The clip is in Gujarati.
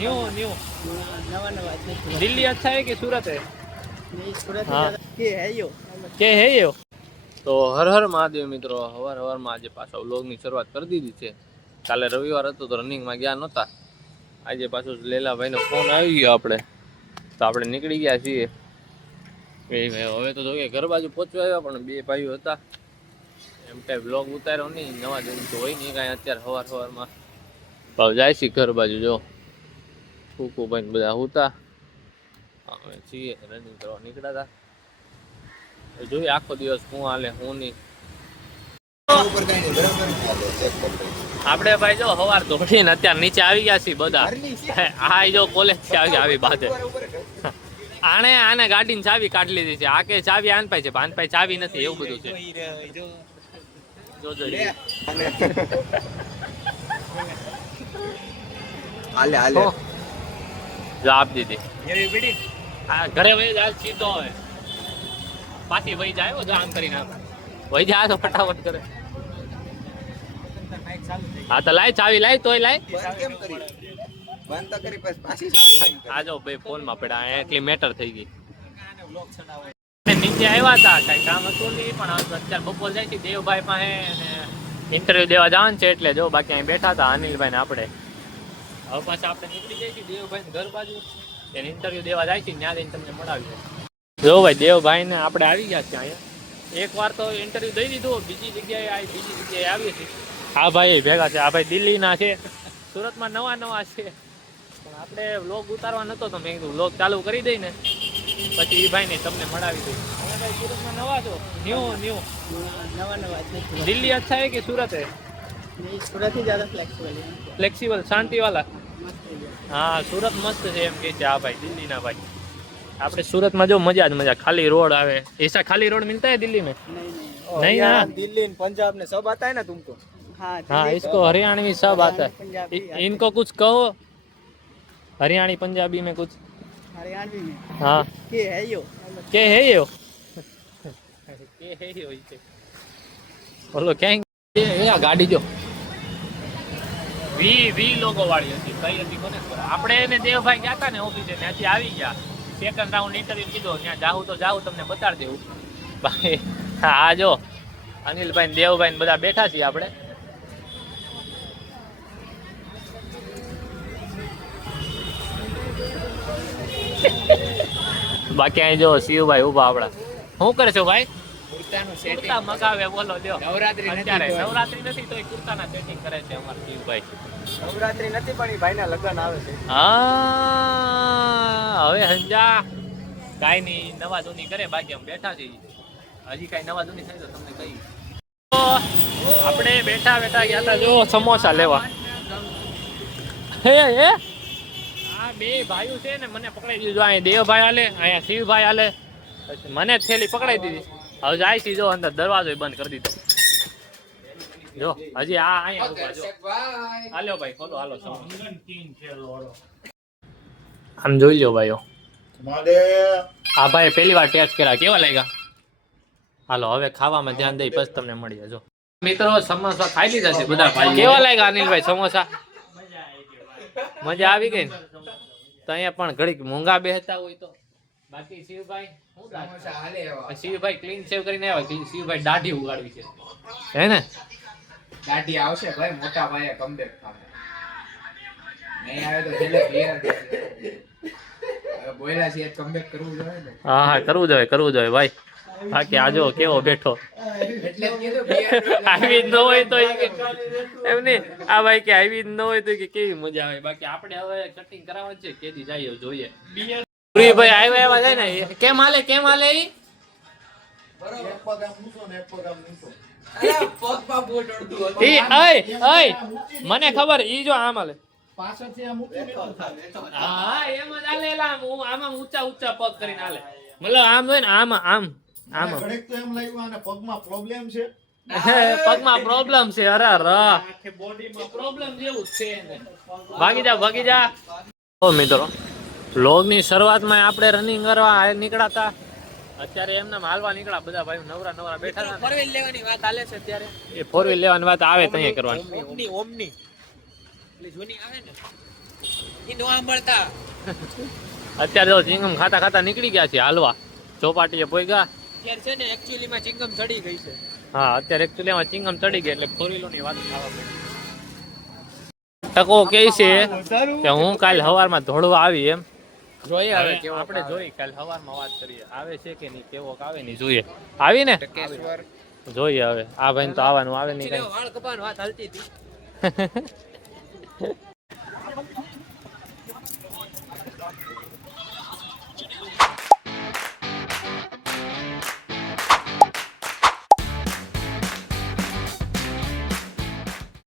न्यू न्यू नवा नवा दिल्ली अच्छा है कि सूरत है? नहीं सूरत हाँ के है यो તો હર હર મહાદેવ મિત્રો, હવારમાં આજે પાછા વ્લોગની શરૂઆત કરી દીધી છે. કાલે રવિવાર હતો તો રનિંગમાં ગયા નહોતા. આજે પાછું લેલાભાઈનો ફોન આવી ગયો આપણે, તો આપણે નીકળી ગયા છીએ. હવે તો જોઈએ ઘર બાજુ પહોંચવા આવ્યા, પણ બે ભાઈઓ હતા એમ કાંઈ વ્લોગ ઉતાર્યો નહીં. નવા જૂની તો હોય નહીં કાંઈ અત્યારે સવારમાં. ભાવ જાય છે ઘર બાજુ. જો કુકુભાઈ બધા હતા, અમે છીએ રનિંગ કરવા નીકળ્યા હતા. જોઈએ આખો દિવસ શું હાલે શું નહીં. આપણે ભાઈ જો સવાર દોડીને અત્યારે નીચે આવી ગયા છીએ બધા. આ જો કોલેજ થી આવી બાદ આને ગાડીની ચાવી કાઢી લીધી છે. આ કે ચાવી આન પાઈ છે, આન પાઈ ચાવી નથી, એવું બધું છે. જોજો જવાબ દીધી. ઘરે વહી જાય સીધો હવે પાછી વહી જાય. જો આમ કરીને વહી જાય તો ફટાફટ કરે. હા તો લાય ચાવી, લાય તોય લાય. આ જો ભાઈ ફોન માં પડ્યા એટલી મેટર થઈ ગઈ. નીચે આવ્યા હતા, કઈ કામ હતું નહીં, પણ અત્યારે બપોર જાય છે દેવભાઈ પાસે ઇન્ટરવ્યુ દેવા જવાનું છે એટલે જો બાકી અહીં બેઠા હતા અનિલભાઈ ને આપણે. હવે પાછા આપણે નીકળી જાય છે દેવભાઈ ઘર બાજુ, એને ઇન્ટરવ્યુ દેવા જાય છે. ત્યાં જઈને તમને મળાવીએ. જો ભાઈ દેવભાઈ ને આપણે આવી ગયા છે અહીંયા. એક વાર તો ઇન્ટરવ્યુ દઈ દીધું, બીજી જગ્યાએ આવી છે. આ ભાઈ ભેગા છે, આ ભાઈ દિલ્હીના છે, સુરતમાં નવા છે. પણ આપણે વ્લોગ ઉતારવા નતો તો મેં કીધું વ્લોગ ચાલુ કરી દઈ ને પછી એ ભાઈને તમને મળાવી દઈ. તમે ભાઈ સુરતમાં નવા છો? ન્યू नवा नवा दिल्ली अच्छा है कि सूरत है? नहीं सूरत ही ज्यादा फ्लेक्सिबल शांति वाला. मस्त है હા સુરત મસ્ત છે એમ કે છે આ ભાઈ દિલ્હીના ભાઈ. આપણે सूरत में जो मजा જ मजा, खाली रोड आवे. ऐसा खाली रोड मिलता है दिल्ली में? नहीं हाँ, दिल्ली पंजाब में सब आता है ना तुमको. हाँ इसको हरियाणवी सब आता है. इनको कुछ कहो हरियाणी पंजाबी में कुछ. हरियाणवी में हाँ के है यो के है यो के है यो इसे बोलो क्या गाड़ी जो વી લોકો વાળી હતી. કઈ હતી કોને ખબર. આપણે એને દેવભાઈ ગયા હતા ને ઓફિસે, ત્યાંથી આવી ગયા. સેકન્ડ રાઉન્ડ ઇન્ટરવ્યુ કીધો, ત્યાં જાવું તો જાવું, તમને બતાડી દેવું. બાકી આ જો અનિલભાઈ દેવભાઈ બધા બેઠા છીએ આપણે. બાકી અહીં જો શિવભાઈ ઉભા આપડા. શું કરે છો ભાઈ? કુર્તા મગાવે બોલો લ્યો. નવરાત્રી નથી તો કુર્તાના સેટિંગ કરે છે અમારા શિવભાઈ. નવરાત્રી નથી પણ એ ભાઈના લગ્ન આવે છે. હા હવે સમજા. કાઈ નહીં, નવા જૂની કરે. બાકી અમે બેઠા છીએ. હજી કઈ નવા જૂની થાય તો તમને કહી. આપણે બેઠા ગયા હતા જો સમોસા લેવા. હે આ બે ભાઈઓ છે ને મને પકડાઈ દીધું. અહીંયા દેવભાઈ હાલે, અહીંયા શિવભાઈ હાલે. મને જ થેલી પકડાઈ દીધી. હવે જાય છે જો અંદર, દરવાજો બંધ કરી દીધો. જો હજી આ અહીંયા ઉભા જો. હાલો ભાઈ ખોલો, હાલો. આમ જોઈ લ્યો ભાઈઓ. આ ભાઈ પહેલી વાર ટેસ્ટ કર્યા, કેવા લાગ્યા? હાલો હવે ખાવામાં ધ્યાન દઈ પછી તમને મળીએ. જો મિત્રો સમોસા ખાઈ લીધા છે બધા ભાઈ. કેવા લાગ્યા અનિલભાઈ સમોસા? મજા આવી ગઈ ને? તો અહીંયા પણ ઘડીક મૂંગા બેહતા હોય તો. બાકી શિવભાઈ ક્લીન સેવ કરીને આવ્યા. શિવભાઈ દાઢી ઉગાડવી છે હે ને? દાઢી આવશે ભાઈ, મોટા ભાઈએ કમબેક થાય. નહીં આવે તો છેલ્લે ક્લિયર બોયલા છે, કમબેક કરવું જોઈએ ને. હા કરવું જોઈએ ભાઈ. બાકી આજો કેવો બેઠો. એટલે જ કીધું આવી જ ન હોય તો એમ નહીં. આ ભાઈ કે આવી જ ન હોય તો કેવી મજા આવે. બાકી આપણે હવે કટિંગ કરાવવા છે, કેદી જાય જોઈએ. ભાઈ આવ્યા જાય ને. કેમ હાલે ઈ? મને ખબર ઈ જો આમ હાલે. હા એમ જ હાલે. આમાં ઊંચા પગ કરીને હાલે. મતલબ આમ હોય ને આમ પગમાં પ્રોબ્લેમ છે. અરે બોડીમાં પ્રોબ્લેમ જેવું છે. ભાગી જા. મિત્રો વ્લોગની શરૂઆતમાં આપણે રનિંગ કરવા નીકળાતા. અત્યારે એમને હાલવા નીકળ્યા બધા ભાઈ. નવરા બેઠા હતા. ફોર વ્હીલ લેવાની વાત હાલે છે અત્યારે. એ ફોર વ્હીલ લેવાની વાત આવે તો અહીંયા કરવાની. ઓમની એટલે જૂની આવે ને અત્યારે તો ચિંગમ ખાતા ખાતા નીકળી ગયા છે હાલવા ચોપાટીએ પોઈગા. અત્યારે છે ને એકચ્યુઅલી માં ચિંગમ ચડી ગઈ છે. હા અત્યારે એકચ્યુઅલી એમાં ચિંગમ ચડી ગઈ એટલે ફોરીલોની વાત થવા પડી. ટકો કહે છે કે હું કાલ સવારમાં ધોળવા આવી એમ. જોઈએ હવે આપણે જોઈએ કાલ સવારમાં વાત કરીએ આવે છે કે નહીં, કેવો આવે નહીં જોઈએ. આવી ને જોઈએ હવે આ ભાઈ તો આવવાનું આવે નહીં કાંઈ. વાળ કપાવાની વાત હાલતી હતી.